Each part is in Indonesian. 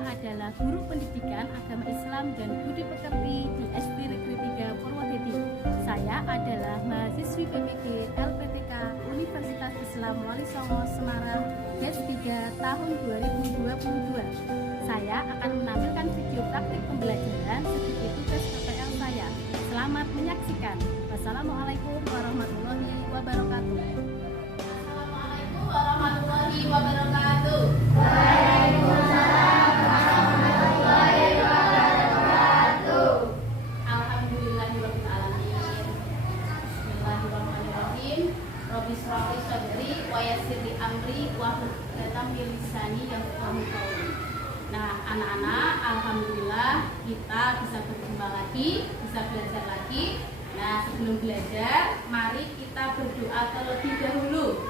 Saya adalah guru pendidikan agama Islam dan budi pekerti di SD Negeri 3 Purwodadi. Saya adalah mahasiswi PPG LPTK Universitas Islam Wali Songo Semarang batch 3 tahun 2022. Saya akan menampilkan video praktik pembelajaran seperti tugas PPL saya. Selamat menyaksikan. Wassalamualaikum warahmatullahi wabarakatuh. Assalamualaikum warahmatullahi wabarakatuh. Waalaikumsalam warahmatullahi wabarakatuh. Alhamdulillahirabbil alamin. Bismillahirrahmanirrahim. Rabbi shrah li sadri wa yassir li amri wahlul 'uqdatam min lisani yafqahu qawli. Nah, anak-anak, alhamdulillah kita bisa berjumpa lagi, bisa belajar lagi. Nah, sebelum belajar, mari kita berdoa terlebih dahulu.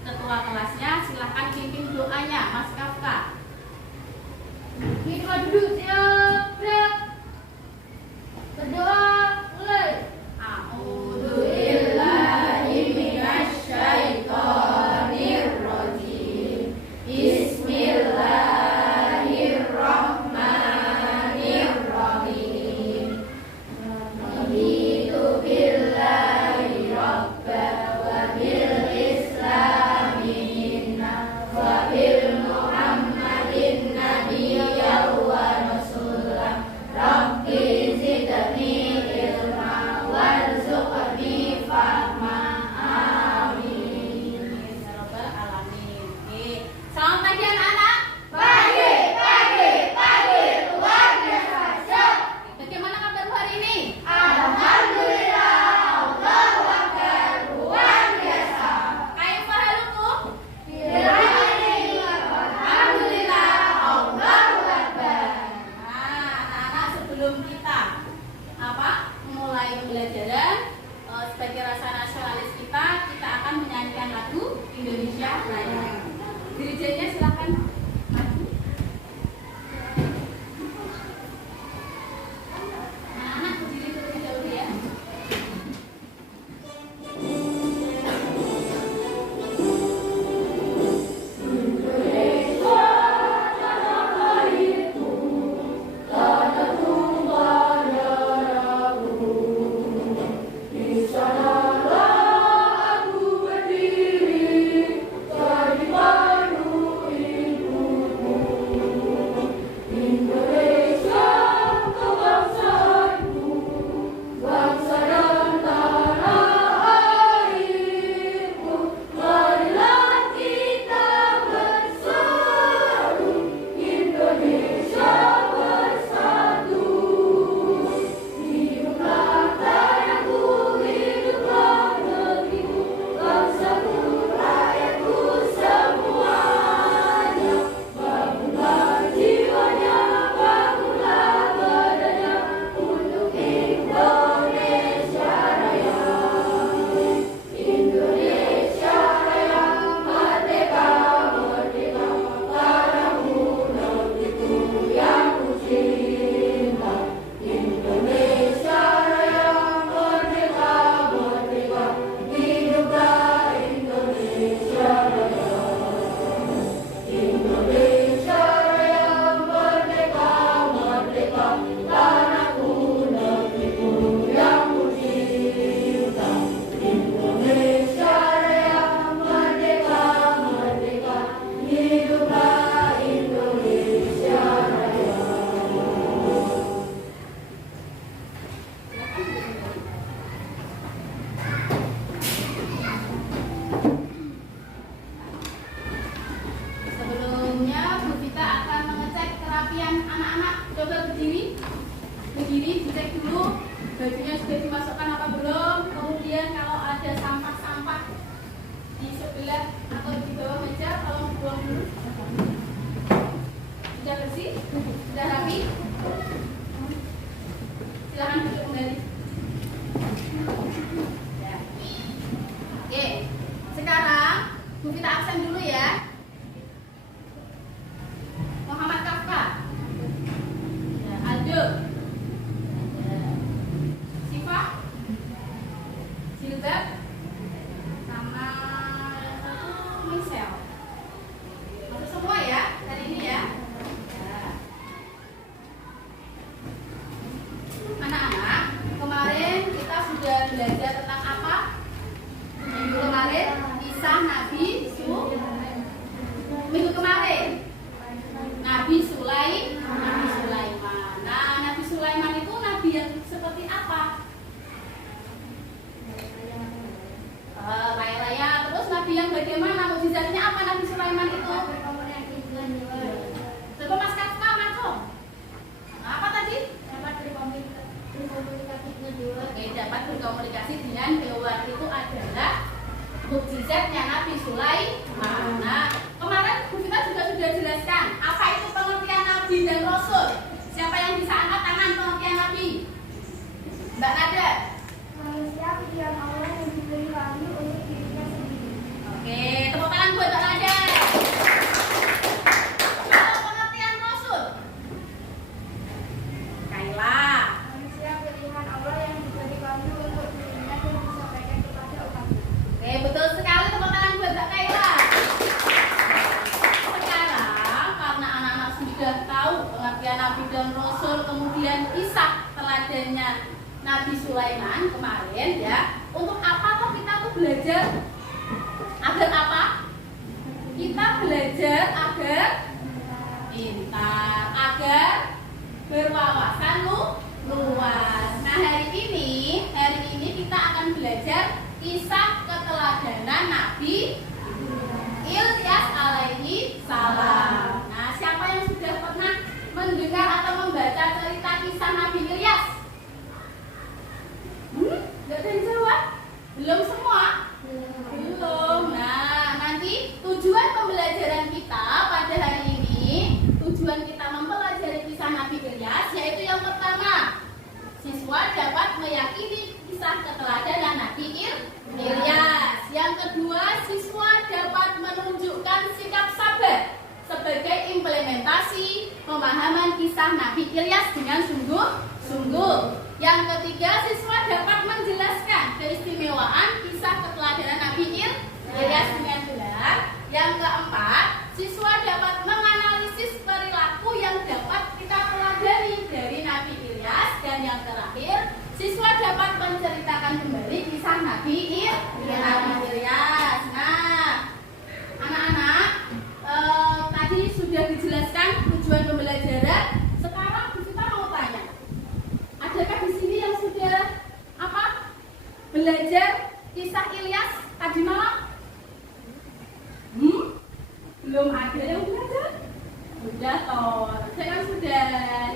Ketua kelasnya silahkan pimpin doanya, Mas Kafka. Kita duduk siap, gerak. Berdoa, mulai. A'udzubillahi minasyaitonir rajim. Bismillahirrahmanirrahim. Raditu billahi rabba wa bil islami inna wa bil muhammadin nabiyyan wa rasulah. Rabbi zidni ilma warzuqni fahma. Amin. Ya rabbal alamin. Oke. Selamat pagi anak-anak. Pagi, luar biasa. Siap. Bagaimana kabar hari ini? Alhamdulillah, Allahu Akbar, luar biasa. Kaifa halukum? Alhamdulillah, Allahu Akbar. Nah, anak-anak, sebelum kita mulai pembelajaran sebagai rasa nasionalis kita akan menyanyikan lagu Indonesia Raya. Dirjennya silakan maju. Nah, anak berdiri terlebih dahulu ya. Sebelumnya Bu Vita akan mengecek kerapian anak-anak. Coba berdiri, dicek dulu bajunya sudah dimasukkan apa belum. Kemudian kalau ada sampah-sampah di sebelah atau di bawah meja, tolong buang dulu. Sudah bersih? Sudah rapi? Silahkan duduk kembali. Ya. Oke, sekarang Bu Vita absen dulu ya. Muhammad Kafka, ya, Aldo, ya, Siva, Silbab, sama Michelle. Masuk semua ya hari ini ya. Ya. belajar tentang apa? Minggu kemarin kisah Nabi Minggu kemarin Nabi Sulaiman. Nah, Nabi Sulaiman itu nabi yang seperti apa? Raya-raya. Terus nabi yang bagaimana? Mukjizatnya apa Nabi Sulaiman itu? Coba Mas Kafka masuk. Apa tadi? Oke, dapat berkomunikasi dengan hewan. Itu adalah mukjizatnya Nabi Sulaiman. Nah, kemarin Bu Vita juga sudah jelaskan apa itu pengertian Nabi dan Rasul. Siapa yang bisa angkat tangan pengertian Nabi? Mbak Nada. Manusia pilihan Allah yang diberi wahyu untuk dirinya sendiri. Oke, tepuk tangan buat Mbak Nada. Kalau pengertian Rasul, Kaila. Manusia pilihan Allah yang diberi wahyu untuk dirinya dan disampaikan kepada umatnya. Oke, betul sekali, tepuk tangan buat Mbak Kaila. Sekarang karena anak-anak sudah tahu pengertian Nabi dan Rasul, kemudian kisah teladannya Nabi Sulaiman kemarin ya. Untuk apa kok kita tuh belajar? Agar apa? Kita belajar agar pintar, agar berwawasan luas. Nah, hari ini kita akan belajar kisah keteladanan Nabi Ilyas alaihi salam. Nah, siapa yang sudah pernah mendengar atau membaca cerita kisah Nabi Ilyas? Gak ada yang jawab? Belum semua? Belum. Nah, nanti tujuan pembelajaran kita pada hari ini, tujuan kita mempelajari kisah Nabi Ilyas, yaitu yang pertama, siswa dapat meyakini kisah keteladanan Nabi Ilyas. Yang kedua, siswa dapat menunjukkan sikap sabar sebagai implementasi pemahaman kisah Nabi Ilyas dengan sungguh-sungguh. Yang ketiga, siswa dapat menjelaskan keistimewaan kisah keteladanan Nabi Ilyas dengan benar. Yang keempat, siswa dapat menganalisis perilaku yang dapat kita teladani dari Nabi Ilyas. Dan yang terakhir, siswa dapat menceritakan kembali kisah Nabi Ilyas. Nah, anak-anak, tadi sudah dijelaskan tujuan pembelajaran. Sekarang kita mau tanya, adakah di sini yang sudah belajar kisah Ilyas tadi malam? Belum ada yang belajar? Sudah toh, saya kan sudah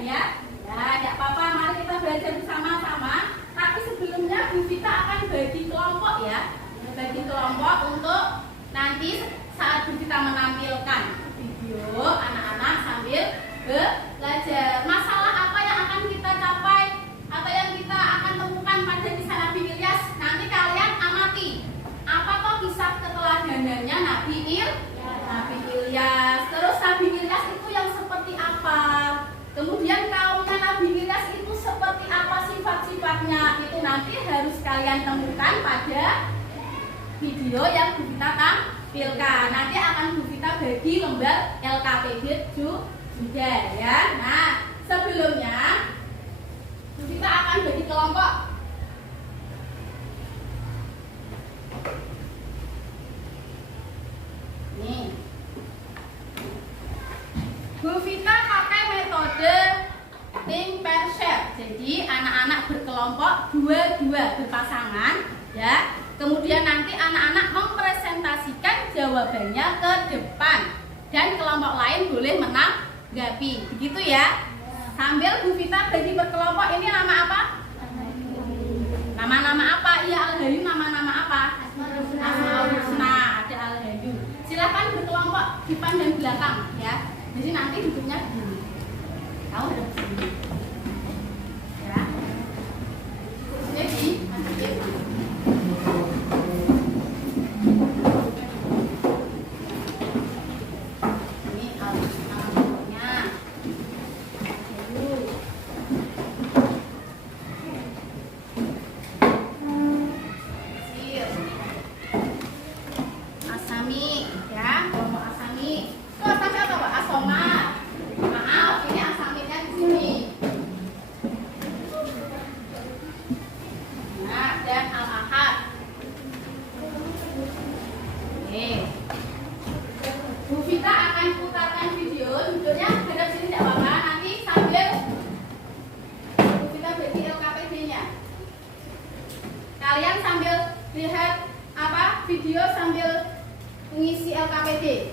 ya. Ya, tidak apa-apa, mari kita belajar bersama-sama. Tapi sebelumnya Bu Vita akan bagi kelompok ya. Bagi kelompok untuk nanti saat Bu Vita menampilkan video anak-anak sambil belajar. Masalah apa yang akan kita capai atau yang kita akan temukan pada kisah Nabi Ilyas, nanti kalian amati. Apa kok kisah keteladanannya Nabi Ilyas? Terus Nabi Ilyas itu yang seperti apa? Kemudian kaumnya Nabi Ilyas itu seperti apa sifat-sifatnya? Itu nanti harus kalian temukan pada video yang Bu Vita tampilkan. Nanti akan Bu Vita bagi lembar LKPD juga ya. Nah, sebelumnya Bu Vita akan bagi kelompok. Nih, Bu Vita pakai metode think pair share. Jadi anak-anak berkelompok dua-dua berpasangan ya. Kemudian nanti anak-anak mempresentasikan jawabannya ke depan dan kelompok lain boleh menanggapi. Begitu ya. Sambil Bu Vita bagi berkelompok, ini nama apa? Nama-nama apa? Iya, Al-Hayu nama-nama apa? Asmaul Husna, ada Al-Hayu. Silakan berkelompok depan dan belakang ya. Jadi nanti duduknya begini. Tahu ada begini. Ya. Jadi masukin. Ini alamatnya. Asami ya, kelompok Asami. Itu Asami apa Pak? Asoma. Maaf, ini Asaminya di sini. lihat apa video sambil mengisi LKPD.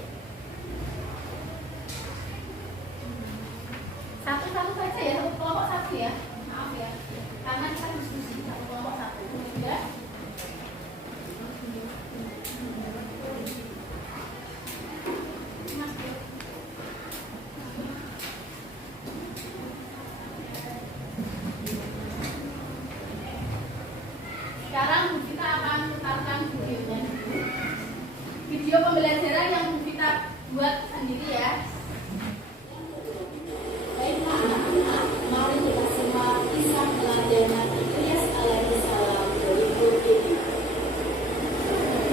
Satu-satu saja ya, satu kelompok satu ya. Maaf ya, karena kita diskusi satu kelompok satu. Ya. Sekarang Bu Vita akan putarkan videonya. Video pembelajaran yang Bu Vita buat sendiri ya. Baiklah anak-anak, mari kita simak kisah teladan Nabi Ilyas alaihissalam berikut ini.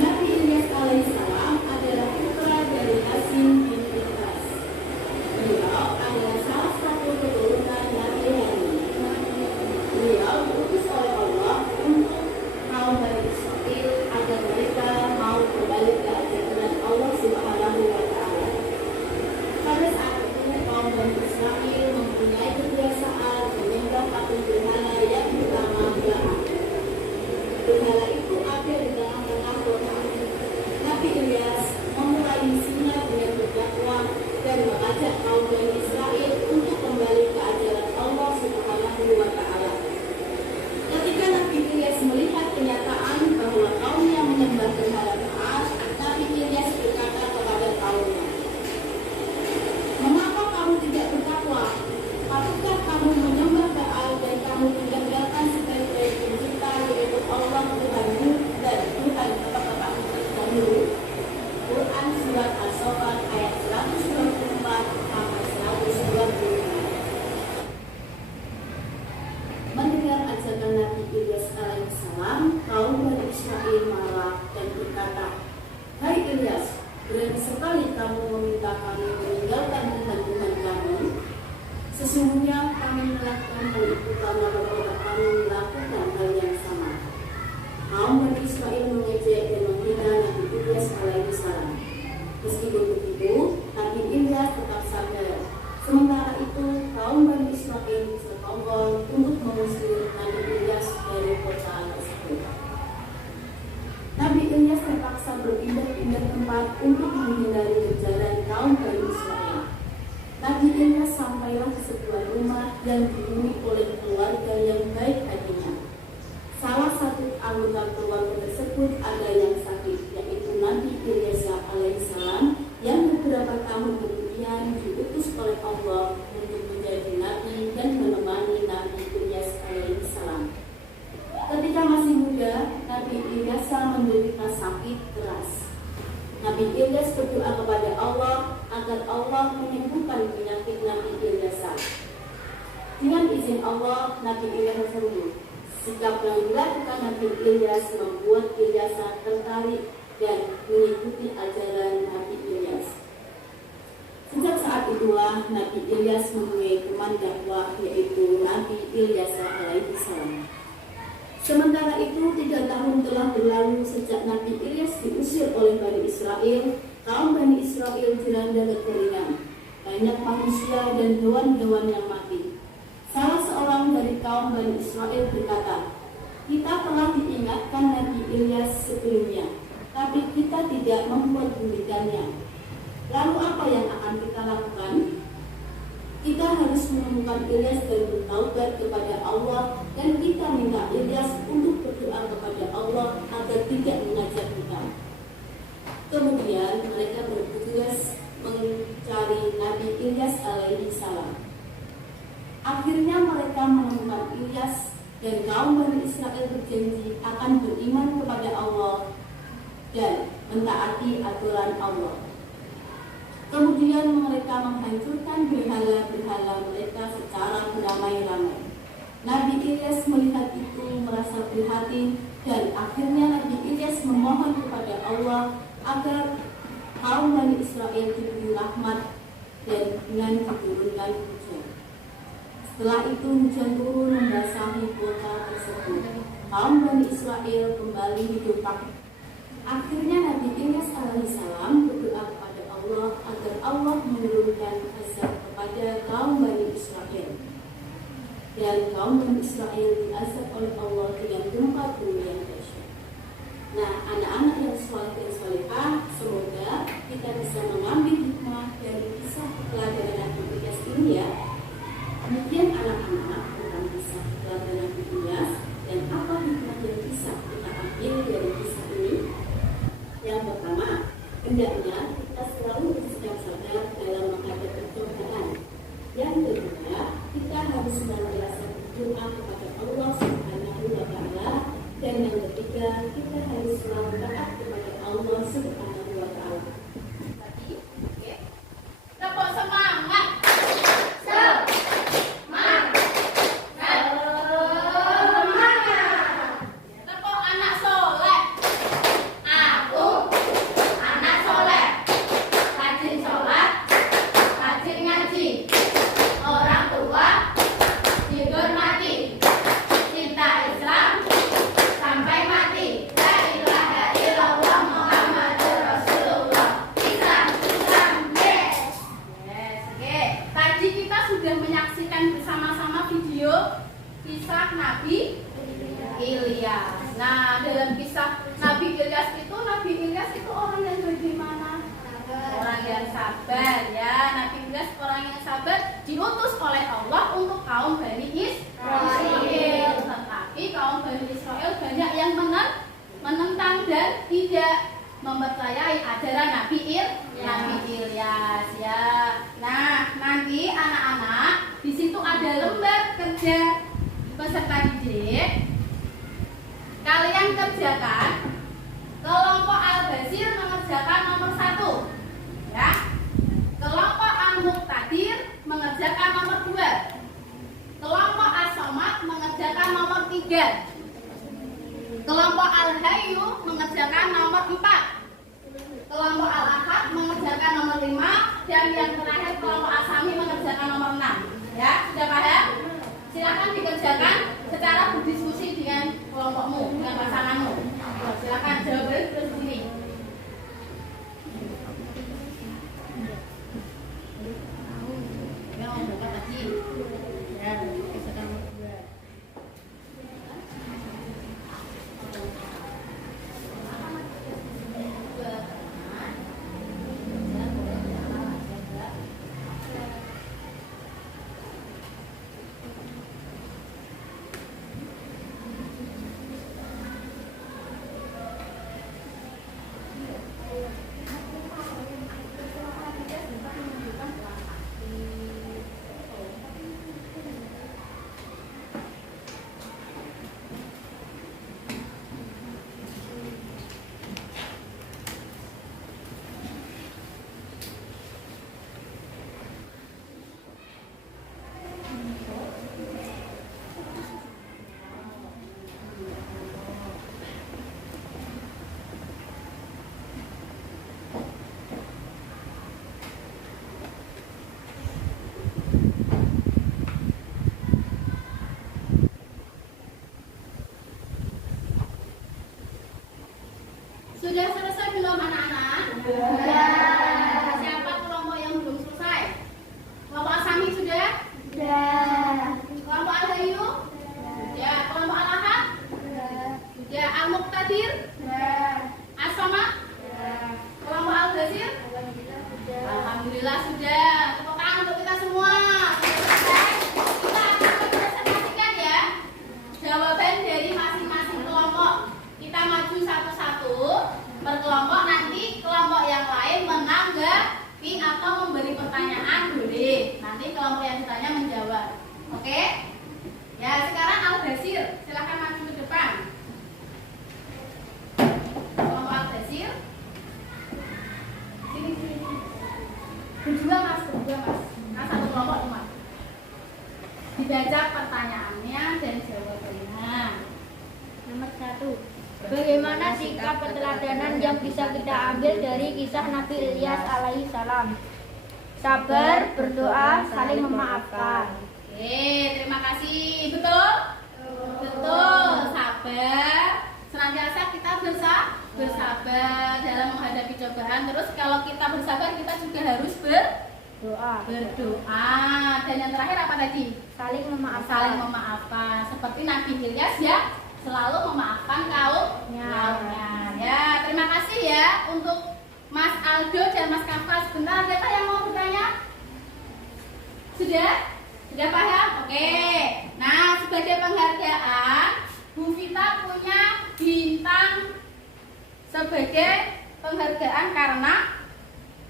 Nabi Ilyas alaihissalam adalah putra dari Hasim bin Ilyas. Beliau adalah salah satu keturunan Nabi Harun. Beliau diutus oleh Allah untuk kaum Bani Israil agar mereka mau kembali ke ajaran Allah Subhanahu wa Ta'ala. Pada saat itu kaum Bani Israil mempunyai kebiasaan menyembah patung berhala yang bernama Baal. Berhala itu ada di tengah-tengah kota. Nabi Ilyas memulai misinya dengan berdakwah dan mengajak kaum Bani Israil untuk kembali ke ajaran Allah Subhanahu wa Ta'ala. Ketika Nabi Ilyas melihat kenyataan bahwa kaumnya menyembah berhala Baal, Nabi Ilyas berkata kepada kaumnya, "Mengapa kamu tidak bertakwa? Apakah kamu menyembah Baal dan kamu meninggalkan sebaik-baik pencipta yaitu Allah Tuhanmu dan Tuhan bapak-bapakmu terdahulu?" Quran Surat As-Saffat ayat 124 sampai 125. Mendengar ajakan Nabi Ilyas alaihissalam, kaum Bani Israil marah dan berkata, "Hai Ilyas, berani sekali kamu meminta kami meninggalkan Tuhan-Tuhan kami. Sesungguhnya kami melakukan hal itu karena bapak kami melakukan hal yang sama." Kaum Bani Israil mengejek dan menghina Nabi Ilyas alaihissalam. Meskipun begitu, Nabi Ilyas tetap sadar. Sementara itu, kaum Bani Israil bersekongkol untuk mengusir Nabi Ilyas dari kota tersebut. Nabi Ilyas terpaksa berpindah-pindah tempat untuk menghindari kejaran kaum Bani Israil. Nabi Ilyas sampailah ke sebuah rumah yang dihuni oleh keluarga yang baik hatinya. Salah satu anggota keluarga tersebut ada yang sakit, yaitu Nabi Ilyas alaihissalam yang beberapa tahun kemudian diutus oleh Allah untuk menjadi nabi dan menemani Nabi Ilyas alaihissalam. Ketika masih muda, Nabi Ilyas menderita sakit keras. Nabi Ilyas berdoa kepada Allah agar Allah menyembuhkan penyakit Nabi Ilyas. Dengan izin Allah, Nabi Ilyas sembuh. Sikap yang dilakukan Nabi Ilyas membuat Ilyas tertarik dan mengikuti ajaran Nabi Ilyas. Sejak saat itulah Nabi Ilyas mempunyai teman dakwah, yaitu Nabi Ilyas alaihissalam. Sementara itu, 3 tahun telah berlalu sejak Nabi Ilyas diusir oleh Bani Israil. Kaum Bani Israil dilanda kekeringan, banyak manusia dan hewan-hewan yang mati. Salah seorang dari kaum Bani Israil berkata, "Kita telah diingatkan Nabi Ilyas sebelumnya, tapi kita tidak memperdulikannya. Lalu apa yang akan kita lakukan? Kita harus menemukan Ilyas dan bertaubat kepada Allah, dan kita minta Ilyas untuk berdoa kepada Allah agar tidak mengajar kita." Kemudian mereka bertugas mencari Nabi Ilyas alaihissalam. Akhirnya mereka menemukan Ilyas dan kaum Bani Israil berjanji akan beriman kepada Allah dan mentaati aturan Allah. Kemudian mereka menghancurkan berhala-berhala mereka secara beramai-ramai. Nabi Ilyas melihat itu merasa prihatin dan akhirnya Nabi Ilyas memohon kepada Allah agar kaum Bani Israil diberi rahmat dan dengan diturunkan hujan. Setelah itu hujan turun membasahi kota tersebut. Kaum Bani Israil kembali hidup. Akhirnya Nabi Ilyas alaihissalam berdoa kepada Allah agar Allah menurunkan azab kepada kaum Bani Israil. Dan kaum Bani Israil diazab oleh Allah dengan gempa bumi yang dahsyat. Hendaknya kita selalu bersikap sabar dalam menghadapi cobaan. Yang kedua, kita harus senantiasa berdoa kepada Allah Subhanahu wa Ta'ala. Dan yang ketiga, kita harus selalu taat kepada Allah Subhanahu wa Ta'ala. Tadi, oke. Tepuk semangat. Tepuk anak soleh. Aku anak soleh. Rajin sholat, rajin ngaji. Orang tua dihormati. Cinta Islam sampai mati. La ilaha illallah Muhammadur Rasulullah. Islam, yes. Yes, oke. Tadi kita sudah menyaksikan bersama-sama video kisah Nabi Ilyas. Nah, dalam kisah Nabi Ilyas itu orang yang bagaimana? Orang yang sabar ya. Nabi Ilyas orang yang sabar, diutus oleh Allah untuk kaum Bani Israel. Tetapi kaum Bani Israel banyak yang menentang dan tidak mempercayai ajaran Nabi Ilyas ya. Nah, nanti anak-anak di situ ada lembar kerja peserta didik. Kalian kerjakan. Kelompok Al-Basir mengerjakan nomor 1 ya. Kelompok Al-Muqtadir mengerjakan nomor 2. Kelompok As-Somad mengerjakan nomor 3. Kelompok Al-Hayyu mengerjakan nomor 4. Kelompok Al-Ahad mengerjakan nomor 5. Dan yang terakhir kelompok Asami mengerjakan nomor 6 ya. Sudah paham? Silakan dikerjakan secara berdiskusi dengan kelompokmu, dengan pasanganmu. Silakan jawabannya terus sini. Ya, mau buka tadi. Ya, kerjakan nomor 2. Sudah selesai belum anak-anak? Sudah. Siapa kelompok yang belum selesai? Kelompok Asami sudah? Sudah. Kelompok Al-Hayyu? Sudah. Kelompok Al-Ahad? Sudah. Al-Muqtadir? Sudah. As-Somad? Sudah. Kelompok Al-Basir? Alhamdulillah sudah. Tepuk tangan untuk kita semua. Selesai. Kita akan mempresentasikan ya jawaban dari masing-masing kelompok. Kita maju satu-satu per kelompok, nanti kelompok yang lain menanggapi atau memberi pertanyaan boleh. Nanti kelompok yang ditanya menjawab. Oke? Ya, sekarang Al-Basir, silakan maju ke depan. Kelompok Al-Basir. Sini. Berdua mas. Nah, satu kelompok cuma. Dibaca pertanyaannya dan jawabannya. Nomor 1. Bagaimana sikap keteladanan yang bisa kita ambil dari kisah Nabi Ilyas alaihi salam? Sabar, berdoa, saling memaafkan. Oke, terima kasih. Betul? Betul. Sabar. Senantiasa kita bersabar dalam menghadapi cobaan. Terus kalau kita bersabar, kita juga harus berdoa. Dan yang terakhir apa tadi? Saling memaafkan. Saling memaafkan. Seperti Nabi Ilyas ya, selalu memaafkan kaumnya. Ya, terima kasih ya untuk Mas Aldo dan Mas Kafa. Sebentar, ada yang mau bertanya? Sudah? Sudah paham? Oke. Nah, sebagai penghargaan, Bu Vita punya bintang sebagai penghargaan karena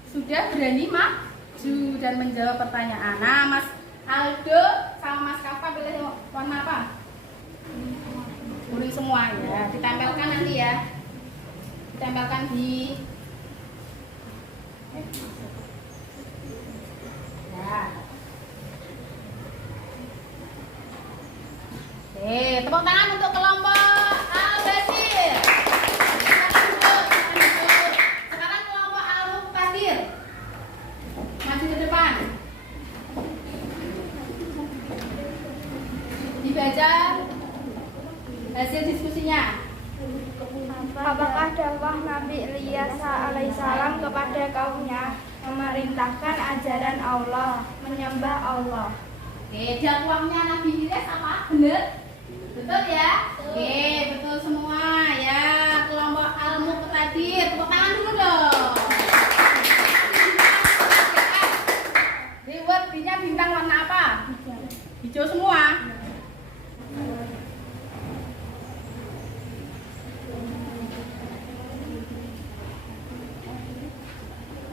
sudah berani maju dan menjawab pertanyaan. Nah, Mas Aldo sama Mas Kafka pilih warna apa? Kuning semua ya. Ditempelkan nanti ya. Ditempelkan di ya. Oke, tepuk tangan untuk kelompok Al-Basir. Sekarang kelompok Al-Muqtadir. Maju ke depan. Dibaca hasil diskusinya. Apakah dakwah Nabi Ilyas alaihissalam kepada kaumnya memerintahkan ajaran Allah, menyembah Allah? Oke, dakwahnya Nabi Ilyas apa? Benar? Betul ya? Oke, betul semua ya. Kelompok Al-Muqtadir, tepuk tangan dulu dong. Reward B-nya bintang warna apa? Hijau semua.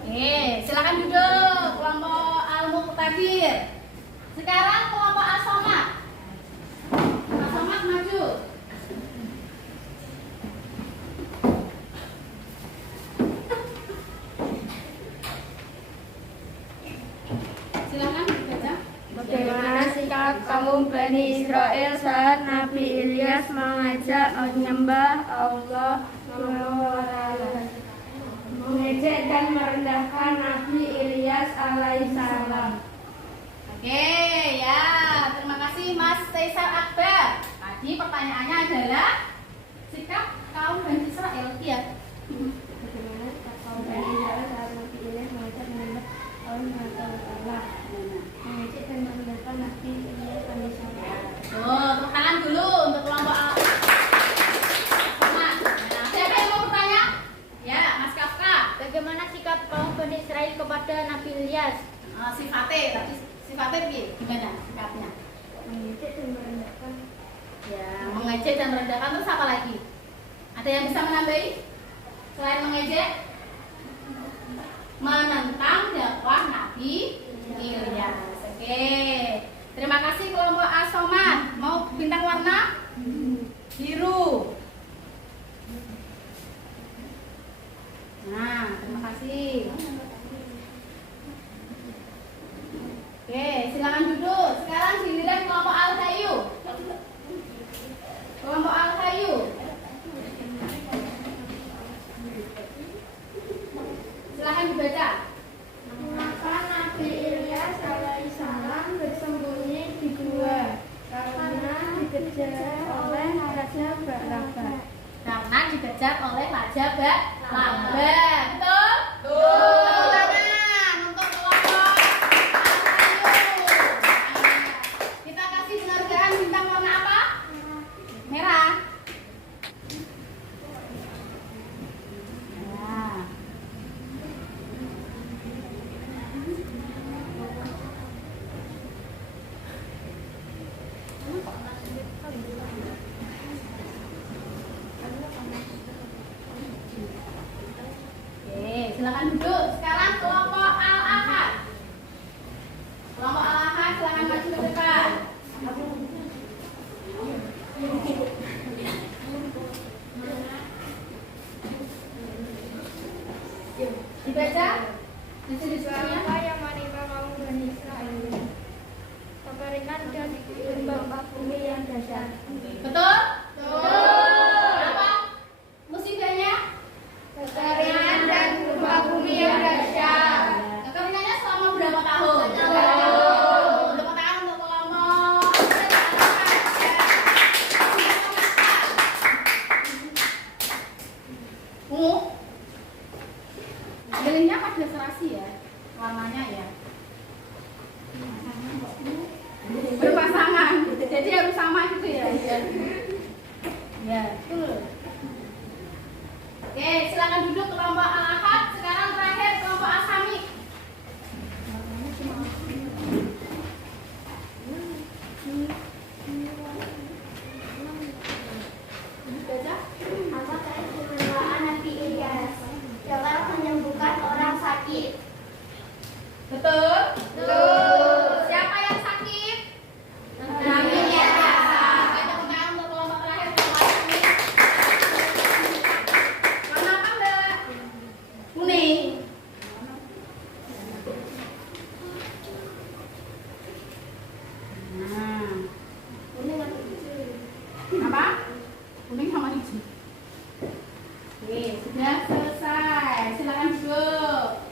Oke, silakan duduk kelompok Al-Muqtadir. Sekarang kelompok As-Somad. As-Somad maju. Silakan dibaca. Bagaimana sikap kaum Bani Israel saat Nabi Ilyas mengajak menyembah Allah SWT, mengejek dan merendahkan Nabi Ilyas alaihissalam? Oke ya, terima kasih Mas Caesar Akbar. Tadi pertanyaannya adalah sikap kaum Bani Israel. Iya. Bagaimana sikap kaum Bani Israel saat Nabi Ilyas mengajak menyembah Allah SWT, mengejek dan merendahkan Nabi Ilyas alaihissalam? Tepuk tangan dulu untuk kelompok A. Nah, siapa yang mau bertanya? Ya, Mas Kafka. Bagaimana sikap kaum Bani Israel kepada Nabi Ilyas? Sifatnya gimana sikapnya? Mengejek dan merendahkan. Ya, mengejek dan merendahkan, terus apa lagi? Ada yang bisa menambahi? Selain mengejek, menentang dakwah Nabi Ilyas. Oke, terima kasih kelompok As-Somad. Mau bintang warna? Biru. Nah, terima kasih. Oke, silakan duduk. Sekarang giliran kelompok Al-Hayu. Kelompok Al-Hayu. Silakan dibaca. Maka Nabi Ilyas alaihissalam bersembunyi di gua karena dikejar oleh Raja Ba'laba. Karena dikejar oleh Raja Ba'laba. Betul? Tepuk tangan untuk kelompok Al-Hayu. Kita kasih penghargaan bintang warna apa? Merah. Nah. Oke, silakan duduk. Sekarang kelompok Al-Ahad. Kelompok Al-Ahad silakan maju ke depan. Dibaca hasil diskusinya. Siapa yang menimpa kaum Bani Israel? Kekeringan dan gempa bumi yang dahsyat. Betul? Betul. Apa musibahnya? Kekeringan dan gempa bumi yang dahsyat. Kekeringannya selama berapa tahun? Tepuk tangan untuk kelompok. Ungu. Pilihnya pada serasi ya, warnanya ya. Berpasangan, jadi harus sama gitu ya. Ya, betul. Oke, silakan duduk kelompok Al-Ahad. Sekarang terakhir kelompok As-Sami. Baca. Apakah istimewaan Nabi Ilyas? Oke, sudah selesai. Silakan duduk.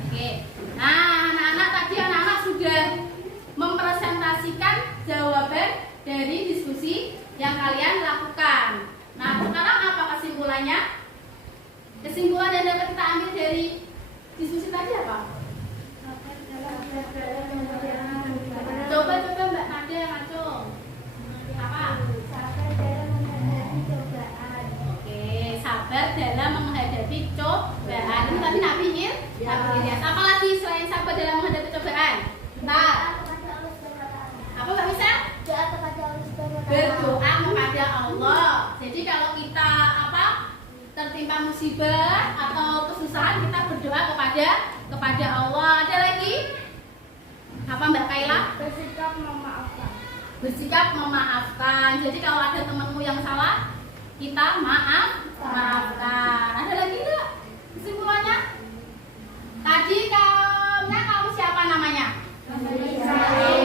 Oke. Nah, anak-anak tadi anak-anak sudah mempresentasikan jawaban dari diskusi yang kalian lakukan. Nah, sekarang apa kesimpulannya? Kesimpulan yang dapat kita ambil dari diskusi tadi apa? Coba Mbak Nadia yang ngacung. Apa? Oke, sabar dalam menghadapi cobaan. Ini tadi Nabi Ilyas. Apa lagi selain sabar dalam menghadapi cobaan? Nah, apa Mbak bisa? Berdoa kepada Allah. Jadi kalau kita tertimpa musibah atau kesusahan, kita berdoa kepada Allah. Ada lagi? Apa Mbak Kaila? Bersikap memaafkan. Jadi kalau ada temanmu yang salah, kita maafkan. Ada lagi enggak kesimpulannya? Tadi kaum siapa namanya? Bani Israel.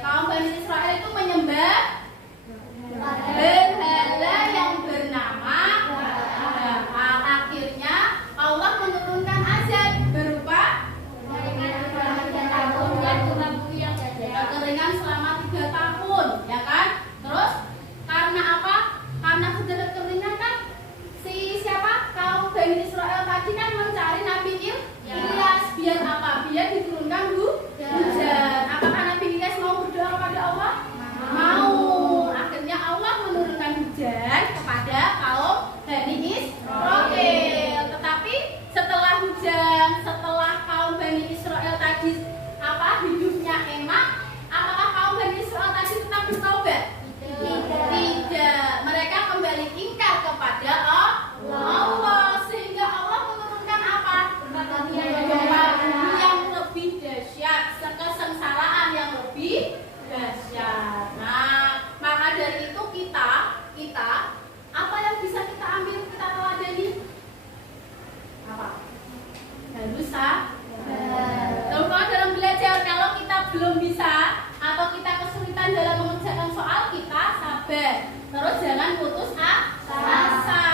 Kaum Bani Israel itu menyembah berhala yang bernama Baal. Akhirnya Allah menurunkan azab berupa kekeringan selama 3 tahun, ya kan? Terus karena apa? Karena sudah kekeringan kan, kaum Bani Israel tadi kan mencari Nabi Ilyas. Biar apa? Biar diturunkan hujan. Apakah Nabi Ilyas mau berdoa kepada Allah? Mau. Akhirnya Allah menurunkan hujan kepada kaum Bani Israel. Tetapi setelah hujan, setelah kaum Bani Israel tadi hidupnya enak, apakah kaum Bani Israel tadi tetap bertaubat? Tidak. Mereka kembali ingkar kepada Allah, sehingga Allah menurunkan apa? Gempa yang lebih dahsyat, kesengsaraan yang lebih dahsyat. Nah, maka dari itu kita apa yang bisa kita ambil, kita teladani? Apa? Harus kalau dalam belajar, kalau kita belum bisa atau kita kesulitan dalam mengerjakan soal, kita sabar. Terus jangan putus asa.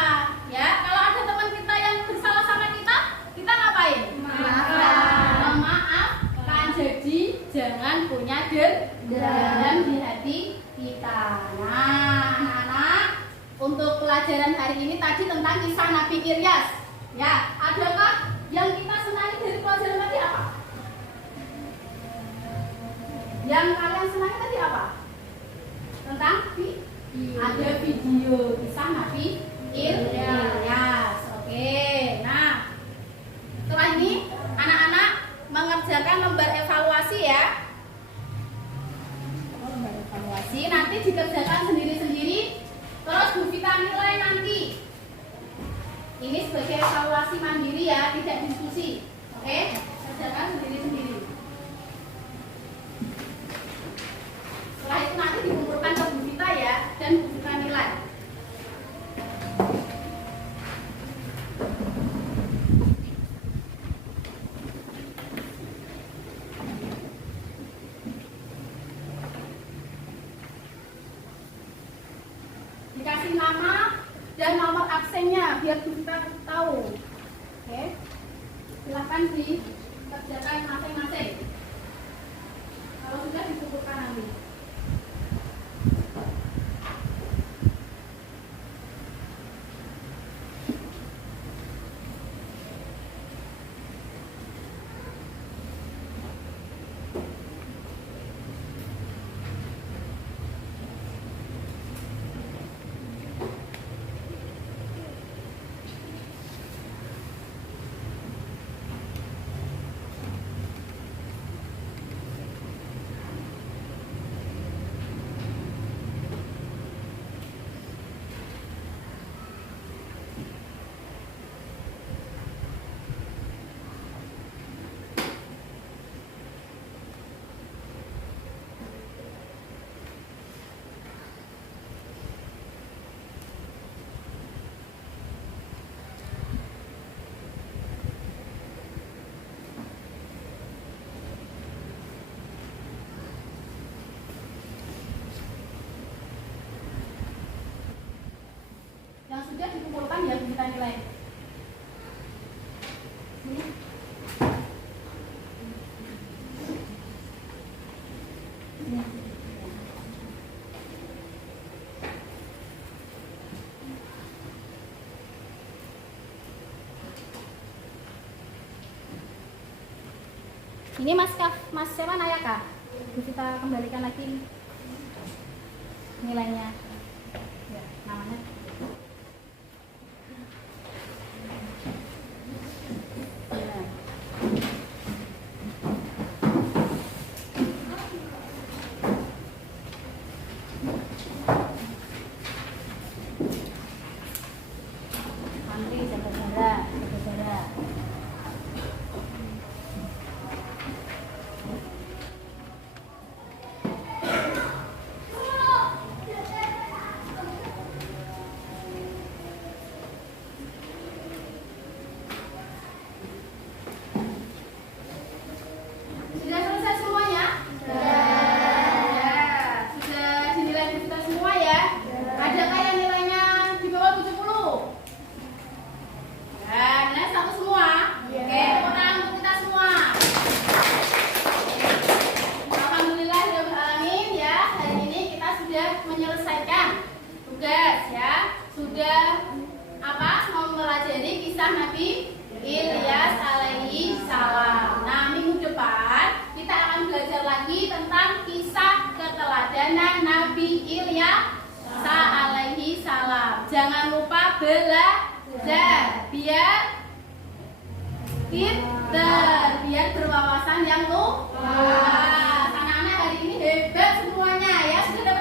Ya, kalau ada teman kita yang bersalah sama kita ngapain? Memaafkan. Jadi jangan punya dendam di hati kita. Nah, anak-anak, untuk pelajaran hari ini tadi tentang kisah Nabi Ilyas. Ya, adakah yang kita senangi dari pelajaran tadi apa? Yang kalian senangi tadi apa? Tentang ada video kisah Nabi Ilyas. Oke, nah setelah ini anak-anak mengerjakan lembar evaluasi ya. Lembar evaluasi nanti dikerjakan sendiri-sendiri. Terus Bu Vita nilai nanti. Ini sebagai evaluasi mandiri ya, tidak diskusi. Oke, kerjakan sendiri-sendiri. Setelah itu nanti dikumpulkan ke Bu Vita ya, dan Bu Vita nilai. Dikasih nama dan nomor absennya biar kita tahu. Oke, silahkan dikerjakan masing-masing. Kalau sudah dikumpulkan nanti. Ini Mas siapa Nayaka? Kita kembalikan lagi nilainya. Ya, namanya. Ya. Antri jaga jarak. Sudah selesai semuanya? Sudah. Sudah dinilai kita semua ya? Adakah yang nilainya di bawah 70? Ya, nilai 100 semua? Oke, tepuk tangan untuk kita semua. Alhamdulillah alamin ya, hari ini kita sudah menyelesaikan tugas ya. Sudah mempelajari kisah Nabi Ilyas alaihi salam. Nah, minggu depan kita akan belajar lagi tentang kisah keteladanan Nabi Ilyas alaihi salam. Jangan lupa belajar biar pinter, biar berwawasan yang luas. Anak-anak hari ini hebat semuanya ya. Sudah